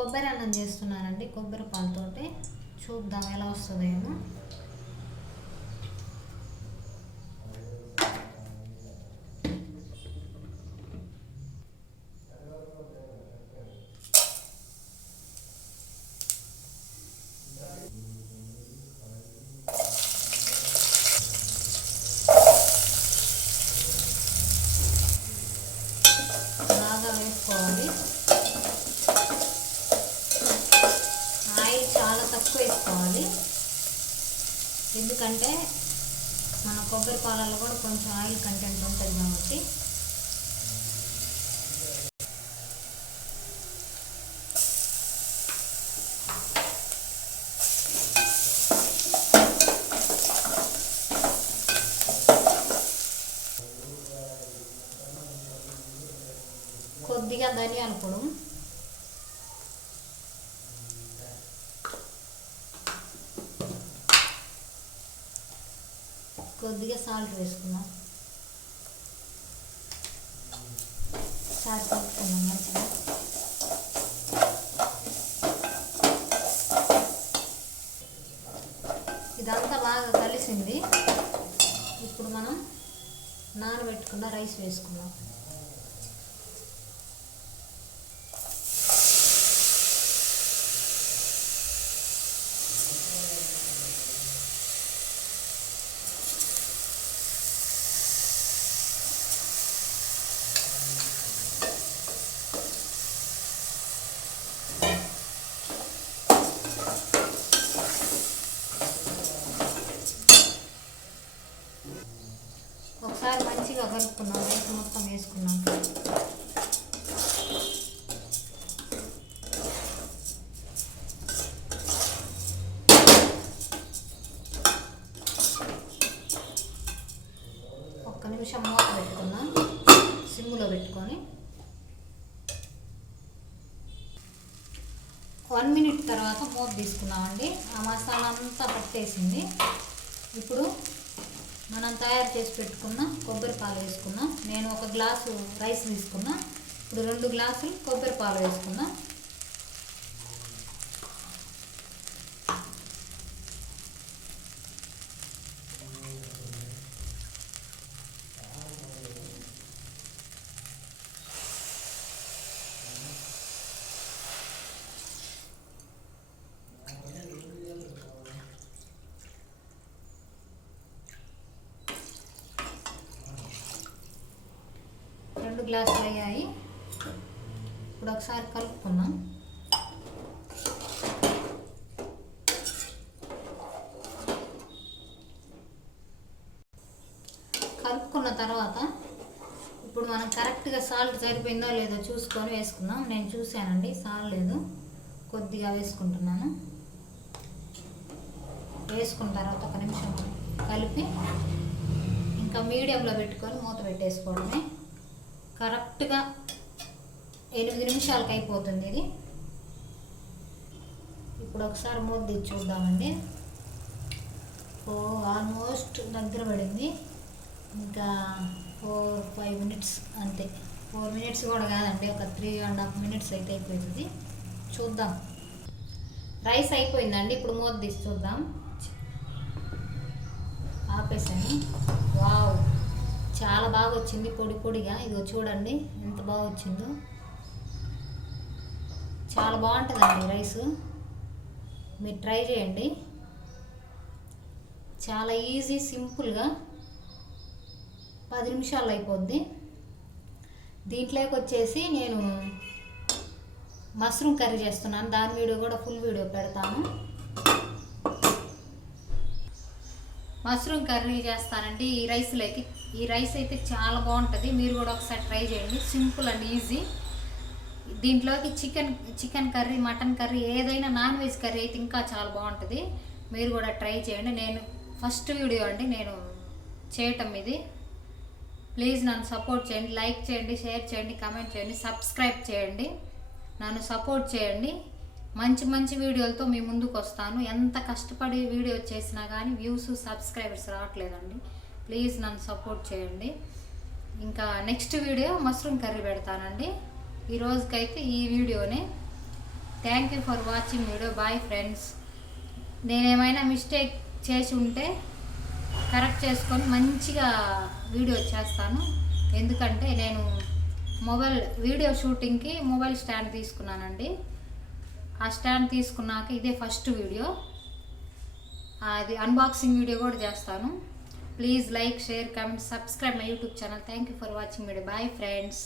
కొబ్బరి అన్నం చేస్తున్నానండి, కొబ్బరి పాలతోటి. చూద్దాం ఎలా వస్తుందేమో. బాగా వేసుకోవాలి. ఆయిల్ చాలా తక్కువ వేసుకోవాలి, ఎందుకంటే మన కొబ్బరి పాలలో కూడా కొంచెం ఆయిల్ కంటెంట్ ఉంటుంది కాబట్టి. కొద్దిగా ధనియాల పొడి, కొద్దిగా సాల్ట్ వేసుకున్నాం. సాల్ట్ కలుపుకున్నాం మంచిగా. ఇదంతా బాగా కలిసింది. ఇప్పుడు మనం నానబెట్టుకున్న రైస్ వేసుకున్నాం. ఒకసారి మంచిగా కలుపుకున్నాం. రైస్ మొత్తం వేసుకున్నాం. ఒక్క నిమిషం మూత పెట్టుకున్నాం, సిమ్లో పెట్టుకొని. 1 మినిట్ తర్వాత మూత తీసుకున్నామండి. ఆ మసాలా అంతా పట్టేసింది. ఇప్పుడు మనం తయారు చేసి పెట్టుకున్న కొబ్బరి పాలు వేసుకున్నాం. నేను 1 గ్లాసు రైస్ తీసుకున్నా. ఇప్పుడు 2 గ్లాసులు కొబ్బరి పాలు వేసుకున్నా. రెండు గ్లాసులు అయ్యాయి. ఇప్పుడు ఒకసారి కలుపుకుందాం. కలుపుకున్న తర్వాత ఇప్పుడు మనం కరెక్ట్గా సాల్ట్ సరిపోయిందో లేదో చూసుకొని వేసుకుందాం. నేను చూశానండి, సాల్ట్ లేదు, కొద్దిగా వేసుకుంటున్నాను. వేసుకున్న తర్వాత 1 నిమిషం కలిపి ఇంకా మీడియంలో పెట్టుకొని మూత పెట్టేసుకోవడమే. కరెక్ట్గా 8 నిమిషాలకు అయిపోతుంది ఇది. ఇప్పుడు ఒకసారి మూత తీసి చూద్దామండి. ఆల్మోస్ట్ దగ్గర పడింది. ఇంకా 4-5 మినిట్స్ అంతే. 4 మినిట్స్ కూడా కాదండి, ఒక 3.5 మినిట్స్ అయితే అయిపోతుంది. చూద్దాం. రైస్ అయిపోయిందండి. ఇప్పుడు మూత తీసి చూద్దాం. ఆపేసాను. వావ్, చాలా బాగా వచ్చింది, పొడి పొడిగా. ఇదిగో చూడండి ఎంత బాగా వచ్చిందో. చాలా బాగుంటుందండి రైసు. మీరు ట్రై చేయండి. చాలా ఈజీ, సింపుల్గా 10 నిమిషాల్లో అయిపోద్ది. దీంట్లోకి వచ్చేసి నేను మష్రూమ్ కర్రీ చేస్తున్నాను. దాని వీడియో కూడా ఫుల్ వీడియో పెడతాను. మష్రూమ్ కర్రీ చేస్తానండి ఈ రైస్లోకి. ఈ రైస్ అయితే చాలా బాగుంటుంది. మీరు కూడా ఒకసారి ట్రై చేయండి. Simple and easy. దీంట్లోకి చికెన్ కర్రీ, మటన్ కర్రీ, ఏదైనా నాన్ వెజ్ కర్రీ అయితే ఇంకా చాలా బాగుంటుంది. మీరు కూడా ట్రై చేయండి. నేను ఫస్ట్ వీడియో అండి నేను చేయటం ఇది. ప్లీజ్ నన్ను సపోర్ట్ చేయండి. లైక్ చేయండి, షేర్ చేయండి, కామెంట్ చేయండి, సబ్స్క్రైబ్ చేయండి. నన్ను సపోర్ట్ చేయండి. మంచి మంచి వీడియోలతో మీ ముందుకు వస్తాను. ఎంత కష్టపడి వీడియో చేసినా కానీ వ్యూస్, సబ్స్క్రైబర్స్ రావట్లేదండి. ప్లీజ్ నన్ను సపోర్ట్ చేయండి. ఇంకా నెక్స్ట్ వీడియో మష్రూమ్ కర్రీ పెడతానండి. ఈ రోజుకైతే ఈ వీడియోనే. Thank you for watching video. Bye friends. నేనేమైనా మిస్టేక్ చేసి ఉంటే కరెక్ట్ చేసుకొని మంచిగా వీడియో చేస్తాను. ఎందుకంటే నేను వీడియో షూటింగ్కి మొబైల్ స్టాండ్ తీసుకున్నానండి. ఆ స్టాండ్ తీసుకున్నాక ఇదే ఫస్ట్ వీడియో. అది అన్బాక్సింగ్ వీడియో కూడా చేస్తాను. Please like, share, comment, subscribe my YouTube channel. Thank you for watching video. Bye friends.